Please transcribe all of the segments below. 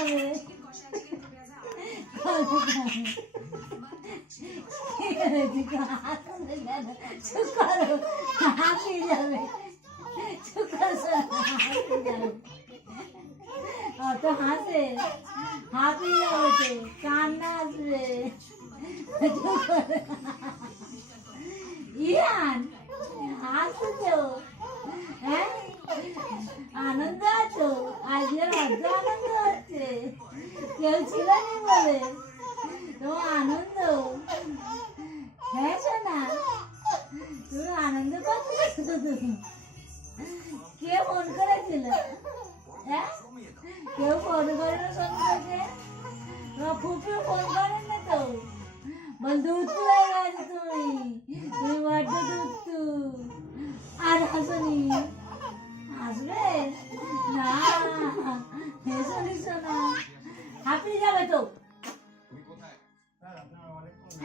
যাবে হাঁপিয়ে যাবে অত হাসে হাঁপিয়ে যাবে তো কান্না আসবে ইয়ান হাসছো হ্যাঁ আনন্দ আছো আজকে অত আনন্দ হচ্ছে কেউ ছিল না বলে তোমার আনন্দ হ্যাঁ শোনা তুমি আনন্দ পাচ্ছ তুমি কে ফোন করেছিল হ্যাঁ কেউ ফোন করে না সন্ধ্যাকে তোমার ফুপি ফোন করেন না তো বল দুধ হয়ে গেছে তুমি বড্ড দুধ আর হাসনি আসবে না হেসনি শোনা হাঁপিয়ে যাবে তো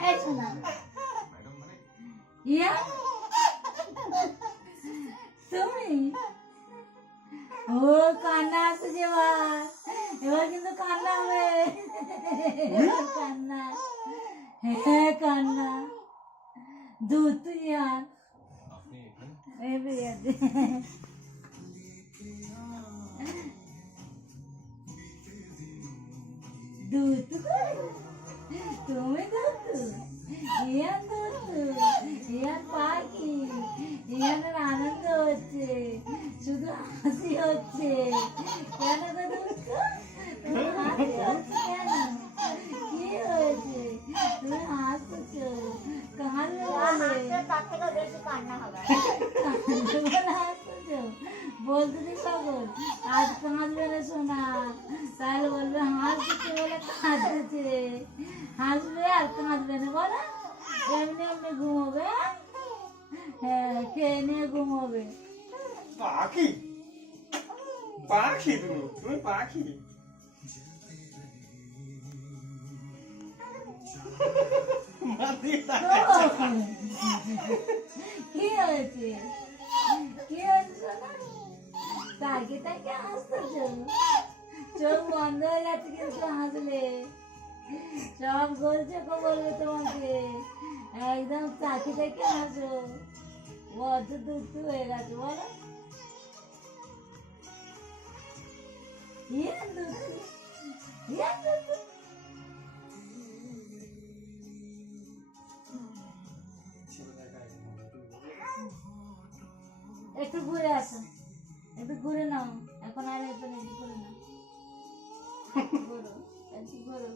এই শোনা ইয়া তুমি ও কান্না আসছে এবার কিন্তু কান্না হবে কান্না হ্যাঁ কান্না দুধ তুই আর দুধ তুমি দুধ ইয়ান দুধ ইয়ান পাখি ইয়ানের আনন্দ হচ্ছে শুধু হাসি হচ্ছে কেন গো দুধ হাসি হচ্ছে কেন কি হয়েছে তুমি হাসছো বলতে দি সকল আজ কাঁদবে না শোনা তাহলে বলবে হাসছে বলে কাঁদছে হাসবে আর কাঁদবে না বলো এমনি এমনি ঘুমোবে হ্যাঁ খেয়ে নিয়ে ঘুমোবে পাখি পাখি তুমি পাখি কি হয়েছে কি হয়েছে তাকে তাকে হাসতেছ চোখ বন্ধ হয়ে যাচ্ছে কিন্তু হাসলে সব গোল চোখও বলবে তোমাকে একদম তাকে তাকে হাসো বড্ড দুঃখ হয়ে গেছে বলো ইয়ান দুঃখ ইয়ান দুঃখ একটু ঘুরে আসো একটু ঘুরে নাও এখন আর একটু ঘুরে নাও ঘুরো একটু ঘুরো